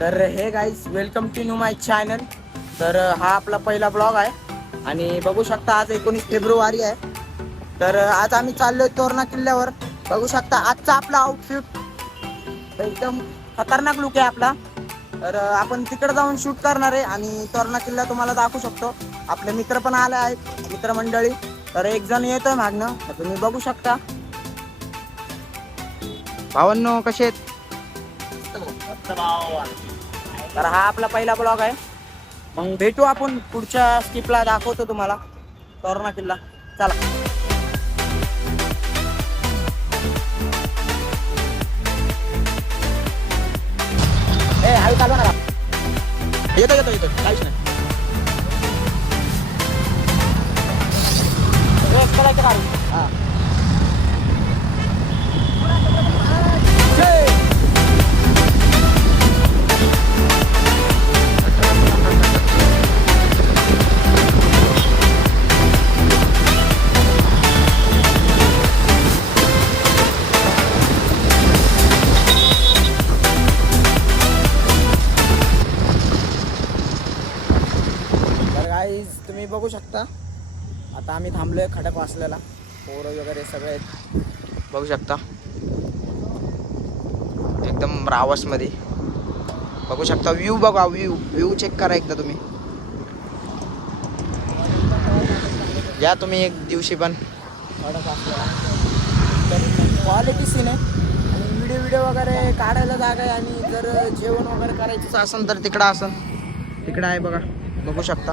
तर हे guys welcome to new my channel तर हा आपला पहिला ब्लॉग आहे. आणि बघू शकता आज एकोणीस फेब्रुवारी आहे. तर आज आम्ही चाललोय तोरणा किल्ल्यावर. बघू शकता आजचा आपला आउटफिट एकदम खतरनाक लुक आहे आपला. तर आपण तिकडे जाऊन शूट करणार आहे. आणि तोरणा किल्ला तुम्हाला दाखवू शकतो. आपले मित्र पण आले आहेत मित्रमंडळी. तर एक जण येतोय मागणं तर तुम्ही बघू शकता. भावांनो कसे आहेत? तर हा आपला पहिला ब्लॉग आहे. मग भेटू आपण पुढच्या स्किपला दाखवतो तुम्हाला. तोरणा किल्ला. चला. ए हळू चालू नका येतो येतो येतो. काहीच नाही. ए, करायचं बघू शकता. आता आम्ही थांबलोय खडक वाचलेला. पोरं वगैरे सगळे आहेत. बघू शकता. एकदम रावसमध्ये. बघू शकता व्ह्यू बघा व्ह्यू व्ह्यू चेक करा एकदा तुम्ही. या तुम्ही एक दिवशी पण. खडक वाचलेला. क्वालिटी सीन आहे. आणि व्हिडिओ व्हिडिओ वगैरे काढायला जागा आहे. आणि जर जेवण वगैरे करायचं असेल तर तिकडं असेल. तिकडं आहे बघा. बघू शकता.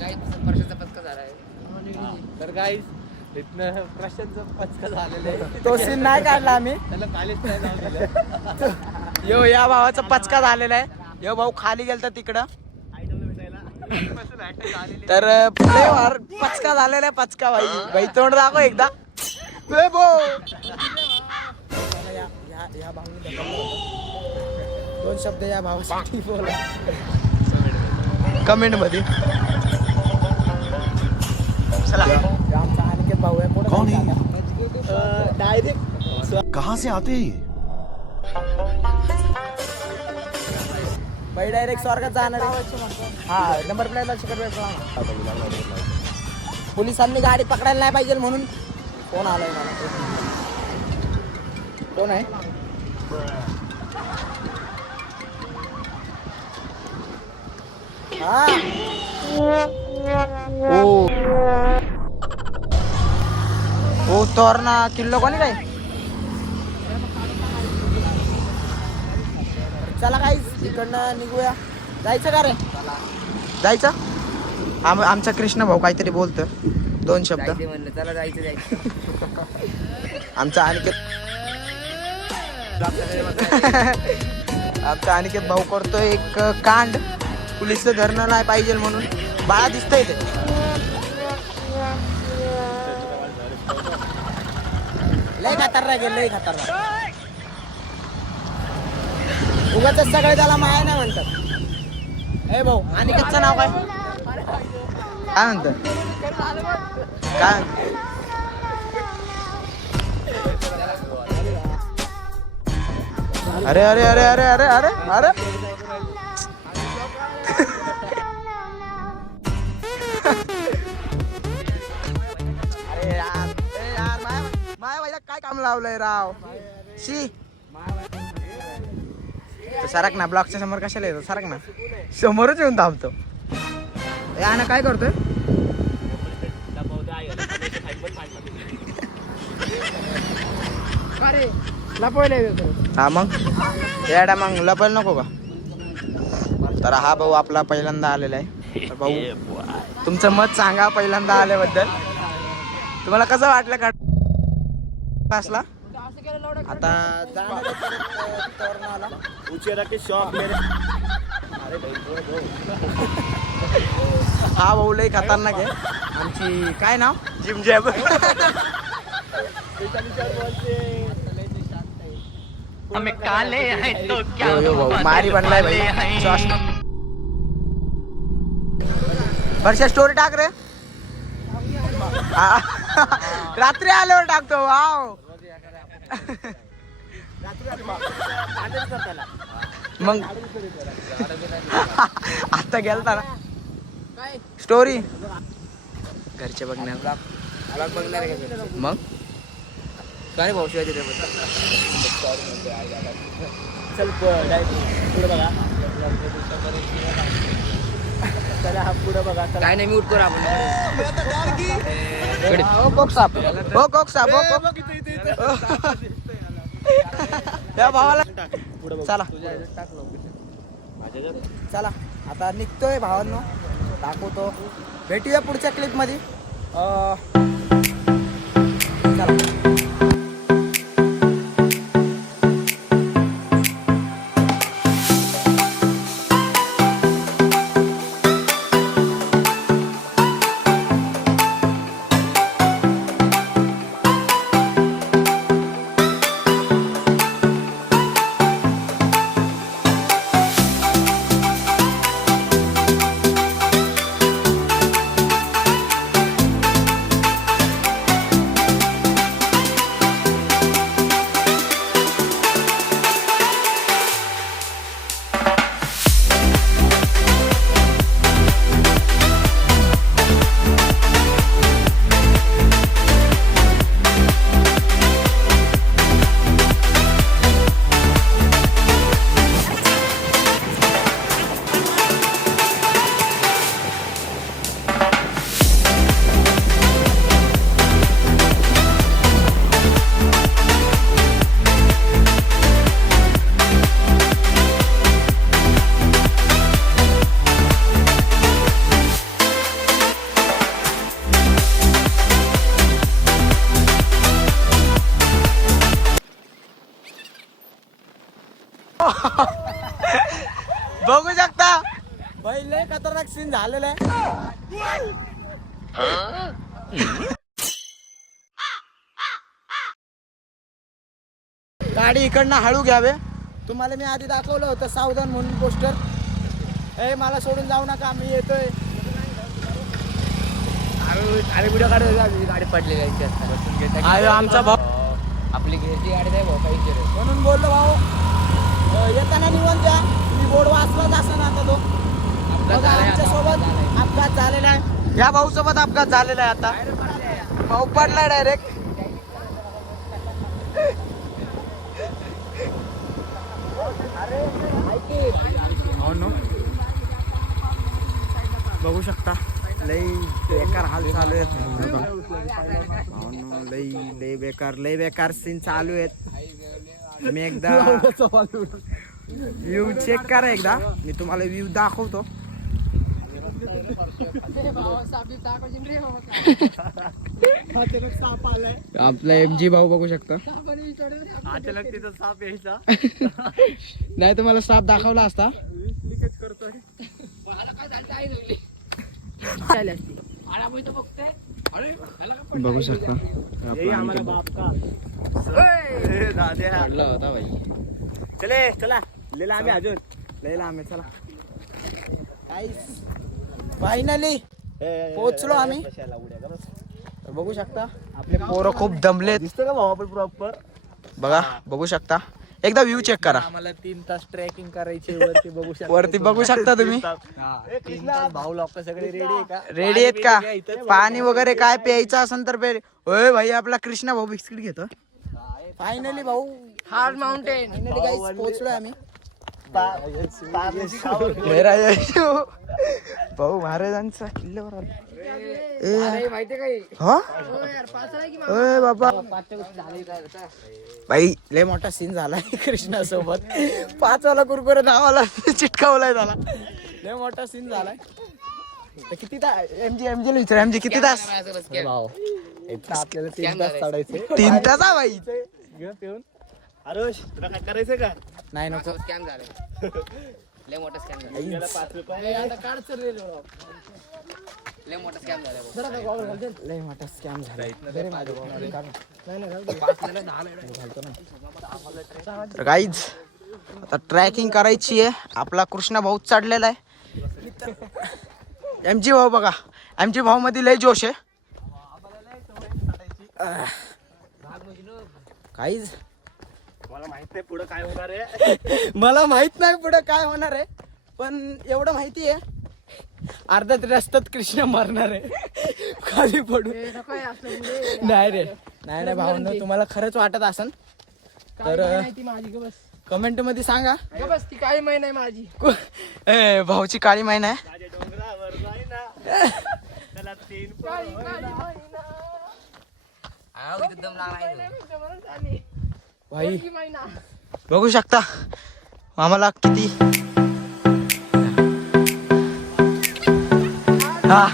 तुला हा ना तर गाईस इथनं प्रशांतचा पचका झालेला आहे. तो सीन नाही काढला आम्ही. त्याला कालीच नाही नाव दिलं? यो या भावाचा पचका झालेला आहे. यो भाऊ खाली गेलता तिकडं. तर पुढे वार पचका झालेला आहे पचका भाई. भाई तोंड दाखव एकदा. भो या. दोन शब्द या भावासाठी बोला. कमेंटमध्ये. कौन है? डायरेक्ट कहाँ से आते हैं ये? बाई डायरेक्ट स्वर्गात जाणार आहे. हा नंबर प्लेटला पोलिसांनी गाडी पकडायला नाही पाहिजे म्हणून कोण आलाय मला कोण आहे हा। ओ. ओ तोरणा किल्लो कोणी काय? चला काही इकडनं निघूया. जायचं का रे? जायचं? आम आमचा कृष्ण भाऊ काहीतरी बोलतो दोन शब्द. म्हणलं चला जायचं जायचं. आमचा अनिकेत आमचा अनिकेत भाऊ करतोय एक कांड. पोलिसचं धरणं नाही पाहिजे म्हणून. बाळा दिसतंय ते. लय खतरनाक आहे लय खतरनाक. उगाच सगळे त्याला माया नाही म्हणतात. ए भाऊ आणि कच्चं नाव काय? काय म्हणतं काय अरे अरे अरे अरे अरे अरे अरे. काम लावलंय राव. शी. तो सरक ना ब्लॉकच्या समोर कशाला येतो? सरक ना. समोरच येऊन थांबतो. ए आना काय करतोय? हा मग? याडा मग लपायला नको का? तर हा भाऊ आपला पहिल्यांदा आलेला आहे. भाऊ तुमचं मत सांगा पहिल्यांदा आल्याबद्दल. तुम्हाला कसं वाटलं का? पाचला. आता की शॉक हो, हो. हा भाऊ लई खतरनाक आहे. आमची काय नाव? जिमजॅब. काले मारी बनलाय भाई. वर्षा स्टोरी टाक रे. रात्री आल्यावर टाकतो वाव. मग आता गेलता ना. स्टोरी घरचे बघणार. मग? काय भाऊ शिवाय चल बघा. चला हा पुढे बघा चला. काय नाही म्यूट करू आपण हो कोक साप हो कोक साप हो कोक या भावाला. पुढे बघ. चला. आता निघतोय भावांनो. दाखवतो. भेटूया पुढच्या क्लिपमध्ये. अं, चला. बघू शकता. भाई लय खतरनाक सीन झालेला आहे. गाडी इकडनं हळू घ्यावे. तुम्हाला मी आधी दाखवलं होतं सावधान म्हणून पोस्टर ए मला सोडून जाऊ नका मी येतोय. अरे व्हिडिओ काढतो गाडी पडलेली आहे? आमचा भाऊ आपली घरची गाडी नाही भाऊ काही म्हणून बोललो भाऊ. येताना निवंत द्या मी बोर्ड वाचलाच असं आता तो. बघा आमच्यासोबत अपघात झालेला आहे. या भाऊ सोबत अपघात झालेला आहे आता. भाऊ पडलाय डायरेक्ट बघू शकता. लई बेकार हाल चालू आहेत. लई लई बेकार लई बेकार सीन चालू आहेत. मी एकदा व्ह्यू चेक करा एकदा. मी तुम्हाला व्ह्यू दाखवतो. आपला एम जी भाऊ बघू शकता. अचानक तिथं साप यायचा. नाही तुम्हाला स्टाफ दाखवला असता. बघू शकता. होता भाई चले चला. लेला आम्ही अजून. आहे चला. फायनली पोहोचलो आम्ही. बघू शकता. आपले पोरं खूप दमलेत. दिसतं का भाऊ आपण प्रॉपर बघा बघू शकता. एकदा व्ह्यू चेक करा. आम्हाला तीन तास ट्रेकिंग करायची वरती बघू शकता वरती बघू शकता तुम्ही. भाऊ लोक सगळे रेडी आहे का? रेडी आहेत का? पाणी वगैरे काय प्यायचं असेल तर ओय भाई आपला कृष्णा भाऊ बिस्किट घेतो. फायनली भाऊ. हार्ड माउंटेन फायनली पोहोचलोय आम्ही. भाऊ महाराजांचा किल्ल्यावर आलो. हा? बाबा. भाई लय मोठा सीन झालाय कृष्णा सोबत पाच वाला कुरकुरे नावाला चिटकावलाय त्याला. लय मोठा सीन झालाय. किती तास एमजी एमजी विचार एमजी किती तास? भाऊ इथं आपल्याला तीन तास चढायचे तीन तास हा भाई. घेऊन पिऊन. तुला काय करायचं का? नाही नको. स्कॅम झालं. लय मोठा स्कॅम झाला. गेला पाच रुपये. लय मोठा स्कॅम झाला लय मोठा स्कॅम झाला. तर गाईज आता ट्रॅकिंग करायची आहे. आपला कृष्णा भाऊ चढलेला आहे. एम जी भाऊ बघा. एम जी भाऊ मध्ये लय जोश आहे. काहीच. मला माहीत नाही पुढं काय होणार आहे. मला माहीत नाही पुढे काय होणार आहे पण एवढं माहिती आहे. अर्ध्यात रस्त्यात कृष्ण मरणार आहे. खाली पडून. नाही रे. नाही नाही भावना तुम्हाला खरंच वाटत असन? तर माझी बस. कमेंटमध्ये सांगा बस ती काही महिना आहे माझी. ए, भाऊची काळी माहिती आहे. माझ्या डोंगरावर जाय ना त्याला तीन दम लागला भाई बघू शकता. आम्हाला किती हा.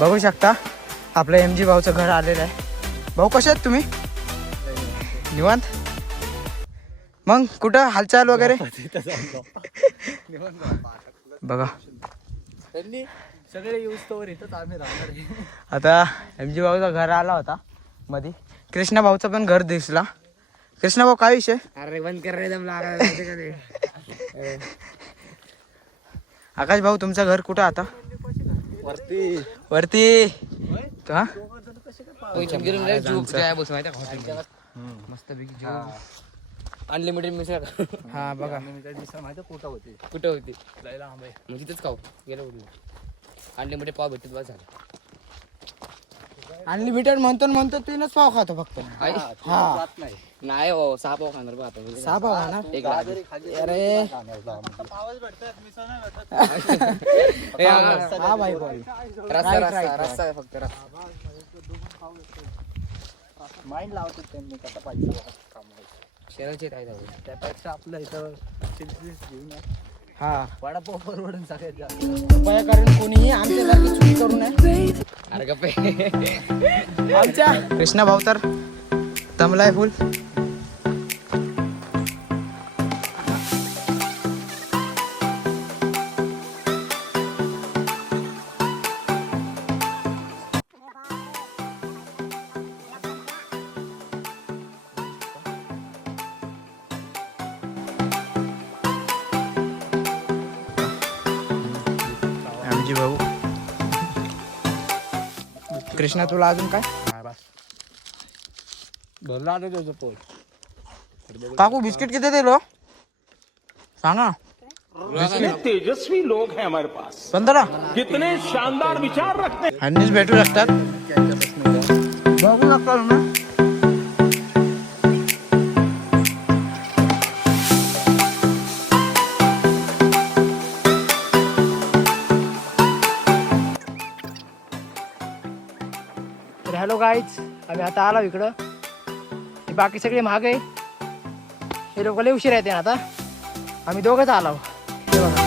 बघू शकता. आपलं एम जी भाऊचं घर आलेलं आहे. भाऊ कसे आहेत तुम्ही? निवांत? मग कुठं हालचाल वगैरे? बघा. त्यांनी सगळे आम्ही. आता एम जी भाऊचा घर आला होता मधी. कृष्णा भाऊचा पण घर दिसला. कृष्णा भाऊ काय विषय? अरे बंद कर आकाश भाऊ तुमचं घर कुठं आता? वरती. वरती. हा? तो चमकीरून रे झोप काय बस माहिती का? मस्त पैकी अनलिमिटेड मिसळ. हा बघा. माहिती कुठं होती? कुठं होती? मग तिथंच खाऊ. गेलो अनलिमिटेड पाव भेटत बस झालं. अनलिमिटेड म्हणतो न म्हणतो तीनच पाव खातो फक्त. आई हा. नाही नाही हो सहा पाव खाणार बघ आता. सहा पाव हा ना एक लाख. अरे. ए, हा, हा. हा भाई भाई. रस्ता रस्ता रस्ता आहे फक्त रस्ता. माइंड लावतात त्यांनी कसं पाहिजे शेराचे काय जाऊ त्यापेक्षा आपलं इथं घेऊन या. हा. वडापाव परवडून सगळ्यात जास्त. कृपया करून कोणीही आमच्यासारखी चुकी करू नये. अरे गप्पे. आमच्या कृष्णा भाऊ तर दमलाय फुल. कृष्णा तुला अजून काय? भरला आलं त्याचं पोट काकू बिस्किट किती दिलो? सांगा तेजस्वी लोग हैं हमारे पास। पंधरा कितने शानदार विचार रखते हैं। ह्यांनीच भेटू शकतात? बघू शकता तुम्ही आम्ही आता आलो इकडं. हे बाकी सगळे महाग आहे हे लोक लय उशीर येते आता. आम्ही दोघंच आलो. हे बघा.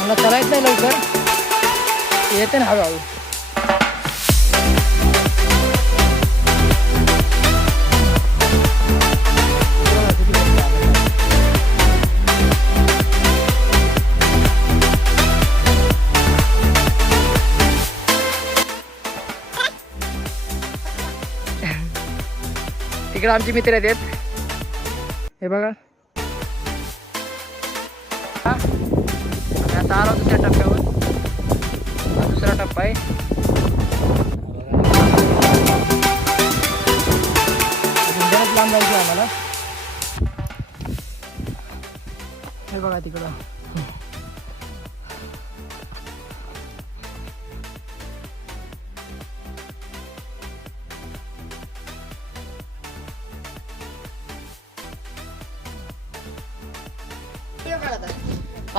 मला नाही लवकर. येते ना हळूहळू. तिकडे आमचे मित्र आहेत. हे बघा. आम्ही आता आलो दुसऱ्या टप्प्यावर. दुसरा टप्पा आहे. लांब जायचं आहे आम्हाला हे बघा तिकडं.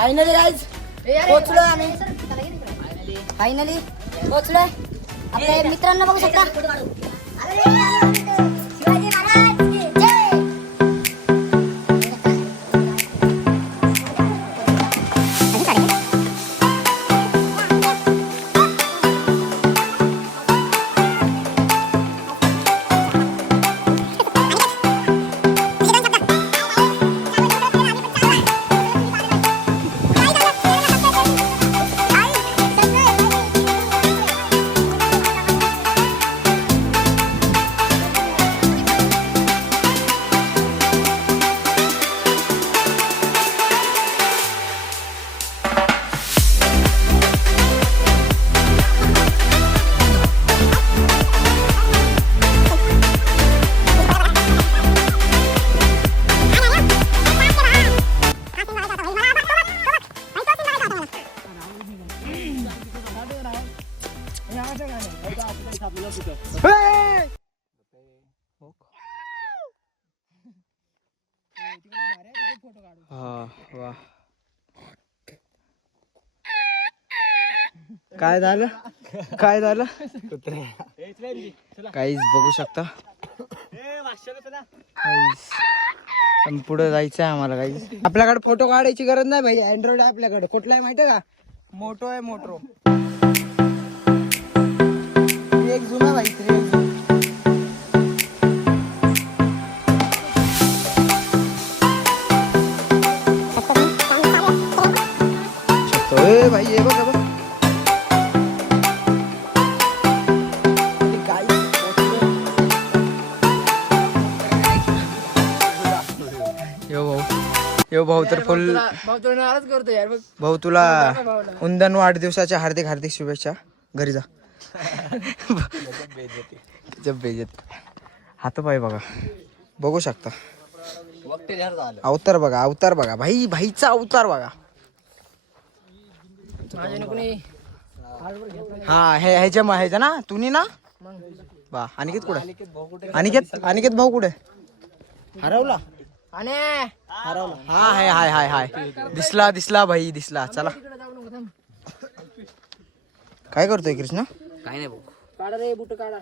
फायनली गाईज पोहोचलो आम्ही. फायनली पोहोचलोय. आपल्या मित्रांना बघू शकता. काय झालं? काय झालं? काहीच बघू शकता. पुढे जायचं आहे आम्हाला काही आपल्याकडे फोटो काढायची गरज नाही भाई. अँड्रॉइड आहे आपल्याकडे. कुठला आहे माहितीये का? मोटो आहे मोटो. एक जुना भाई एक जुना. भाई ये बघ. यो भाऊ. यो भाऊ तर फुल भाऊ तुला नाराज करतो यार बघ. भाऊ तुला उंदन वाढदिवसाच्या हार्दिक हार्दिक शुभेच्छा. घरी जा. जब बेजत हात पाय बघा. बघू शकता. अवतार बघा अवतार बघा. भाई भाईचा अवतार बघा. हा हे ह्याच्या मा- ह्याच्या ना तुम्ही ना? बा अनिकेत कुठे? अनिकेत अनिकेत भाऊ कुठे? हरवला. आणि हा हाय हाय हाय हाय दिसला दिसला भाई दिसला. चला. काय करतोय कृष्ण? काय नाही भाऊ काढा रे बुट काढा.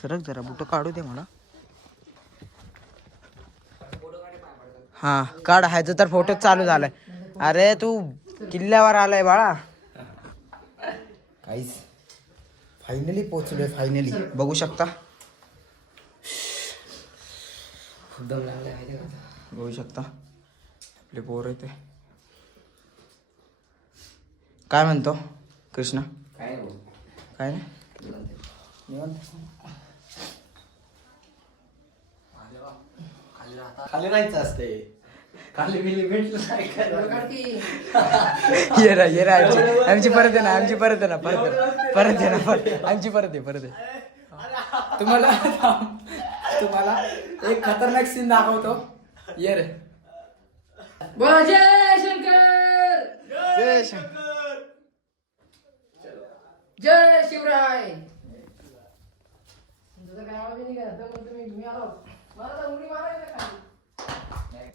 सरक जरा बुट काढू दे मला. हा काढ ह्याचं तर फोटो चालू झालाय. अरे तू किल्ल्यावर आलाय बाळा. काहीच फायनली पोहोचलोय फायनली बघू शकता? दम लागलाय माहिती आहे का बघू शकता. आपले पोर आहे ते. काय म्हणतो? कृष्णा? काय नाही भाऊ. काय नाही? निवांत. खाली राहायचं असते खाली बिली भेटलं नाही ये रा ये रा आमची आमची परत आहे ना आमची परत आहे ना परत आहे ना परत आहे ना परत आमची परत आहे परत आहे तुम्हाला तुम्हाला. एक खतरनाक सीन दाखवतो. ये रे. बोला जय शंकर! जय शंकर. जय शिवराय! तुझं काय आवाज नाही का तर मग तुम्ही मी आलो. मला तर उडी मारायला खाली.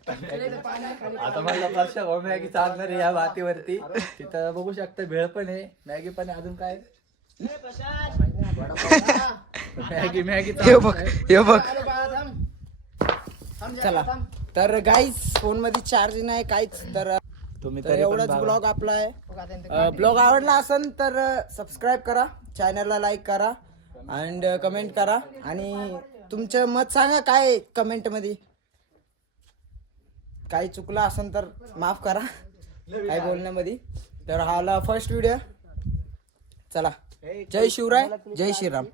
खाली तर पाणी आहे, खाली आता मला वर्ष भाऊ मॅगी चालणार आहे या वातीवरती तिथं बघू शकता भेळ पण आहे. मॅगी पण आहे. अजून काय? मॅगी मॅगी हे बघ हे बघ. चला. तर गाईज फोनमध्ये चार्ज नाही काहीच. तर तुम्ही तर एवढाच. ब्लॉग आपला आहे. ब्लॉग आवडला असेल तर सबस्क्राईब करा. चॅनलला लाईक करा. अँड कमेंट करा. आणि तुमचं मत सांगा काय कमेंटमध्ये? काही चुकलं असेल तर माफ करा. काय बोलण्यामध्ये. तर हा फर्स्ट व्हिडिओ चला. जय शिवराय जय श्रीराम.